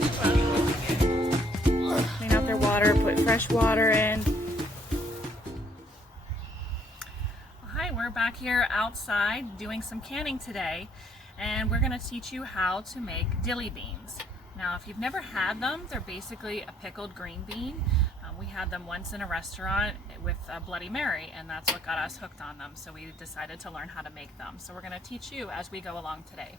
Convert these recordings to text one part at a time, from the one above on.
Clean out their water, put fresh water in. Hi, we're back here outside doing some canning today, and we're going to teach you how to make dilly beans. Now, if you've never had them, they're basically a pickled green bean. We had them once in a restaurant with a Bloody Mary, and that's what got us hooked on them. So we decided to learn how to make them. So we're going to teach you as we go along today.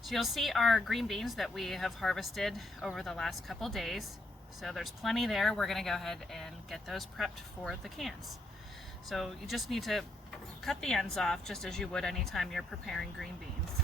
So you'll see our green beans that we have harvested over the last couple days. So there's plenty there. We're going to go ahead and get those prepped for the cans. So you just need to cut the ends off just as you would anytime you're preparing green beans.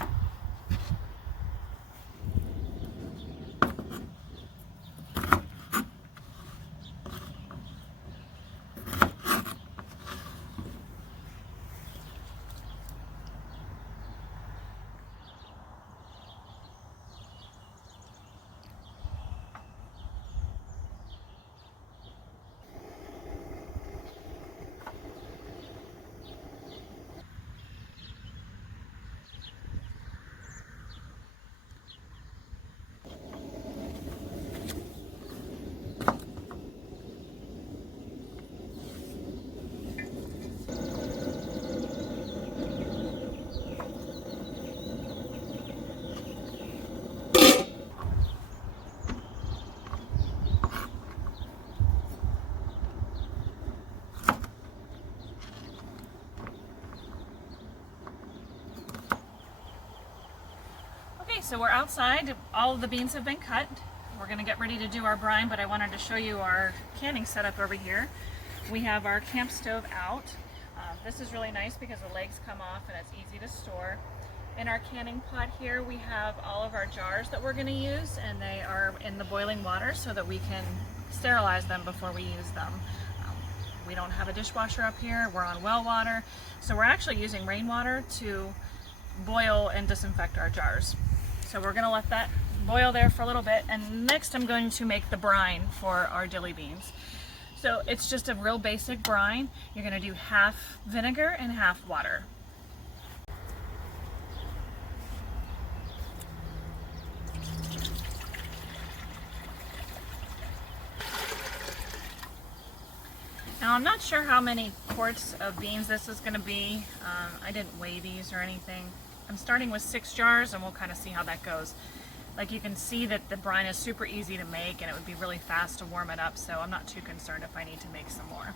So we're outside, all of the beans have been cut. We're going to get ready to do our brine, but I wanted to show you our canning setup over here. We have our camp stove out. This is really nice because the legs come off and it's easy to store. In our canning pot here we have all of our jars that we're going to use, and they are in the boiling water so that we can sterilize them before we use them. We don't have a dishwasher up here, we're on well water, so we're actually using rainwater to boil and disinfect our jars. So we're going to let that boil there for a little bit, and next I'm going to make the brine for our dilly beans. So it's just a real basic brine. You're going to do half vinegar and half water. Now I'm not sure how many quarts of beans this is going to be. I didn't weigh these or anything. I'm starting with 6 jars and we'll kind of see how that goes. Like you can see that the brine is super easy to make and it would be really fast to warm it up, so I'm not too concerned if I need to make some more.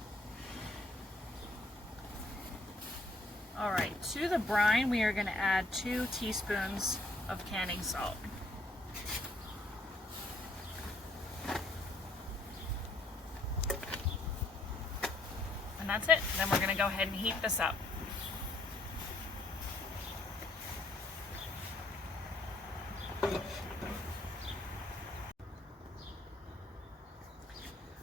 Alright, to the brine we are going to add 2 teaspoons of canning salt. And that's it. Then we're going to go ahead and heat this up.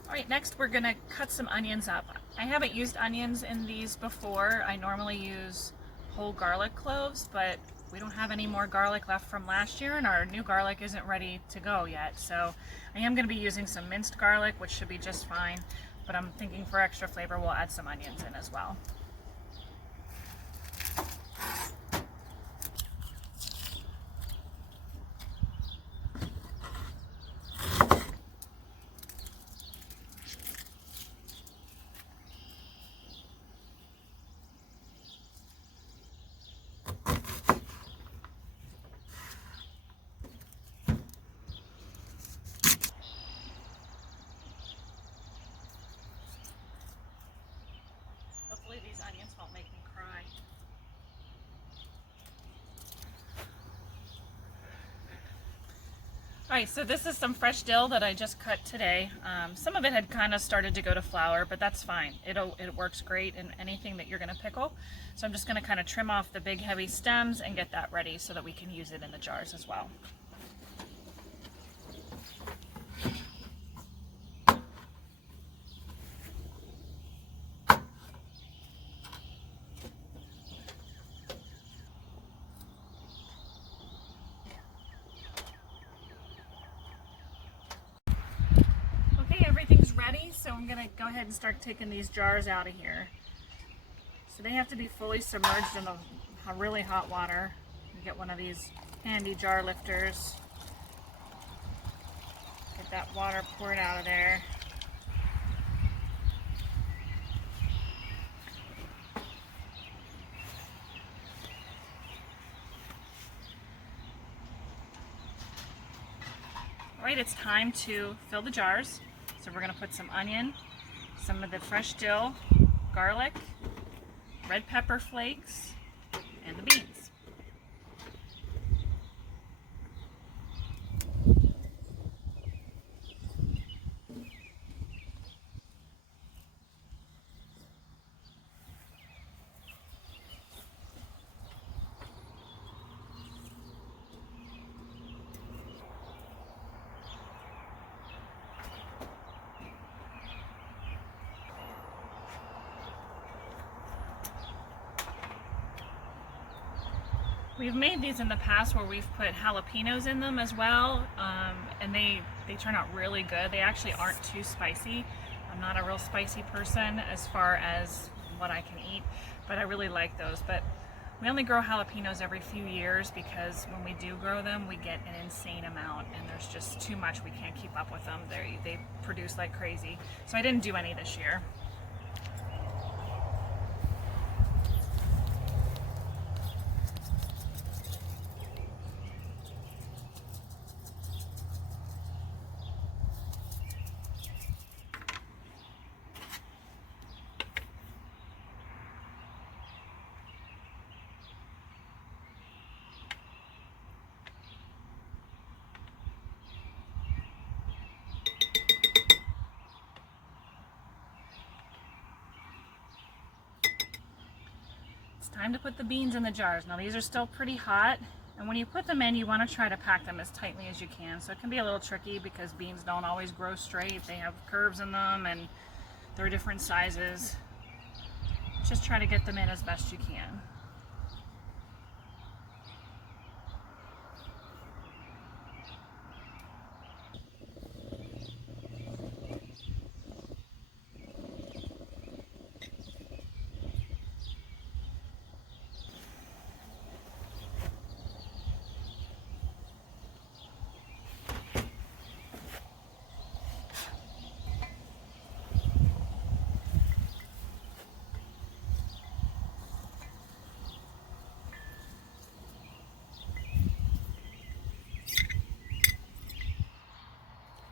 Alright, next we're going to cut some onions up. I haven't used onions in these before. I normally use whole garlic cloves, but we don't have any more garlic left from last year and our new garlic isn't ready to go yet. So I am going to be using some minced garlic, which should be just fine, but I'm thinking for extra flavor we'll add some onions in as well. Hopefully these onions won't make me cry. Alright, so this is some fresh dill that I just cut today. Some of it had kind of started to go to flour, but that's fine. It works great in anything that you're going to pickle. So I'm just going to kind of trim off the big heavy stems and get that ready so that we can use it in the jars as well. Ready, so I'm going to go ahead and start taking these jars out of here. So they have to be fully submerged in a really hot water. You get one of these handy jar lifters. Get that water poured out of there. All right, it's time to fill the jars. So we're going to put some onion, some of the fresh dill, garlic, red pepper flakes, and the beans. We've made these in the past where we've put jalapenos in them as well, and they turn out really good. They actually aren't too spicy. I'm not a real spicy person as far as what I can eat, but I really like those. But we only grow jalapenos every few years because when we do grow them, we get an insane amount, and there's just too much. We can't keep up with them. They produce like crazy. So I didn't do any this year. Time to put the beans in the jars. Now these are still pretty hot, and when you put them in, you want to try to pack them as tightly as you can. So it can be a little tricky because beans don't always grow straight. They have curves in them and they're different sizes. Just try to get them in as best you can.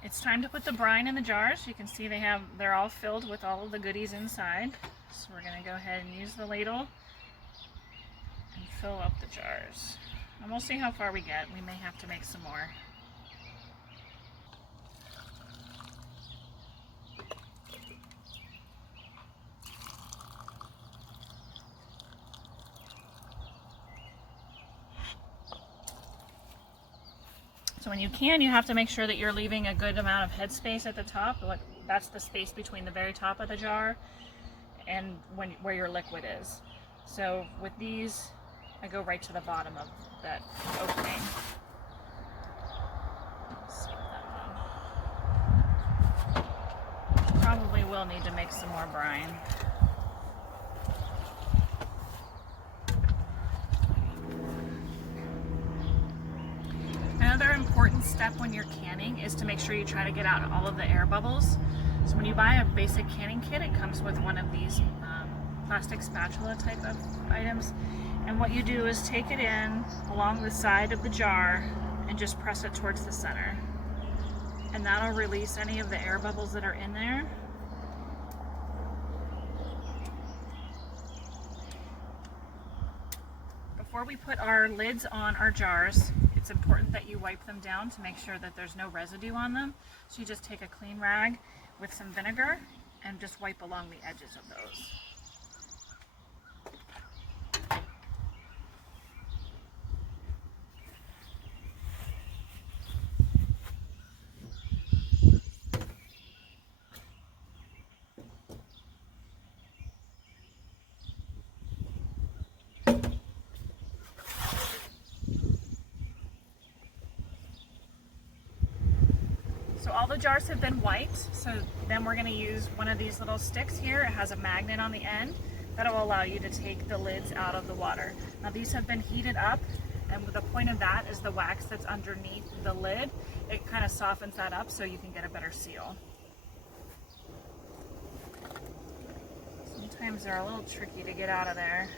It's time to put the brine in the jars. You can see they're all filled with all of the goodies inside. So we're going to go ahead and use the ladle and fill up the jars. And we'll see how far we get. We may have to make some more. So when you can, you have to make sure that you're leaving a good amount of headspace at the top. That's the space between the very top of the jar and where your liquid is. So with these, I go right to the bottom of that opening. Let's see what that one. Probably will need to make some more brine. Another important step when you're canning is to make sure you try to get out all of the air bubbles. So when you buy a basic canning kit, it comes with one of these plastic spatula type of items. And what you do is take it in along the side of the jar and just press it towards the center. And that'll release any of the air bubbles that are in there. Before we put our lids on our jars, it's important that you wipe them down to make sure that there's no residue on them. So you just take a clean rag with some vinegar and just wipe along the edges of those. So all the jars have been wiped, so then we're going to use one of these little sticks here. It has a magnet on the end that will allow you to take the lids out of the water. Now these have been heated up And the point of that is the wax that's underneath the lid. It kind of softens that up so you can get a better seal. Sometimes they're a little tricky to get out of there.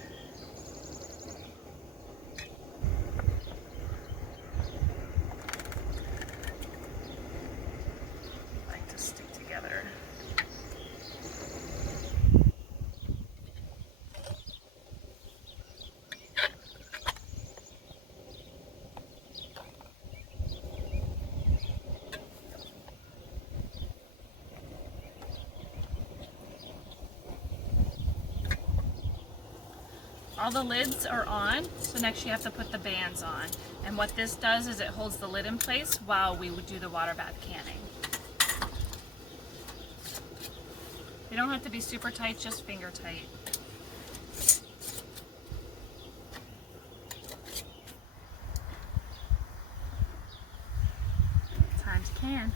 Like to stick together. All the lids are on, so next you have to put the bands on. And what this does is it holds the lid in place while we would do the water bath canning. They don't have to be super tight, just finger tight. Times can.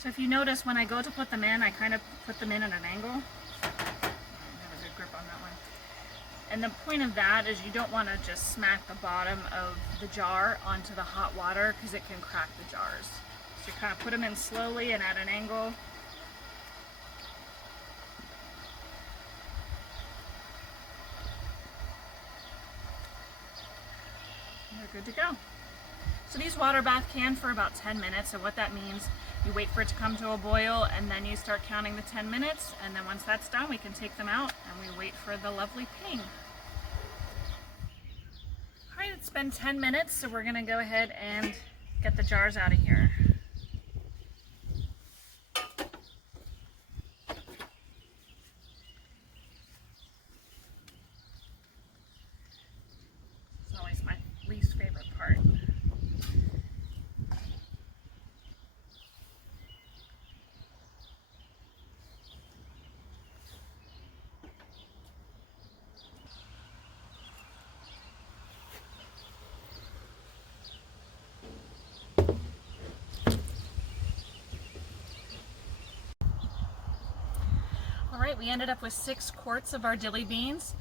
So if you notice, when I go to put them in, I kind of put them in at an angle. I have a good grip on that one. And the point of that is you don't want to just smack the bottom of the jar onto the hot water because it can crack the jars. So you kind of put them in slowly and at an angle. And they're good to go. So these water bath can for about 10 minutes. So what that means, you wait for it to come to a boil and then you start counting the 10 minutes. And then once that's done, we can take them out and we wait for the lovely ping. All right, it's been 10 minutes, so we're gonna go ahead and get the jars out of here. It's always my least favorite part. Alright, we ended up with 6 quarts of our dilly beans.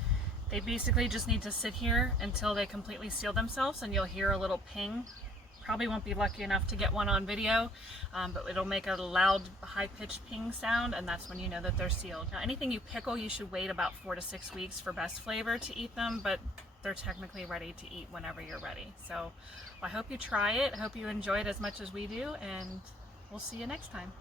They basically just need to sit here until they completely seal themselves, and you'll hear a little ping. Probably won't be lucky enough to get one on video, but it'll make a loud, high-pitched ping sound, and that's when you know that they're sealed. Now, anything you pickle, you should wait about 4 to 6 weeks for best flavor to eat them, but they're technically ready to eat whenever you're ready. So I hope you try it. I hope you enjoy it as much as we do, and we'll see you next time.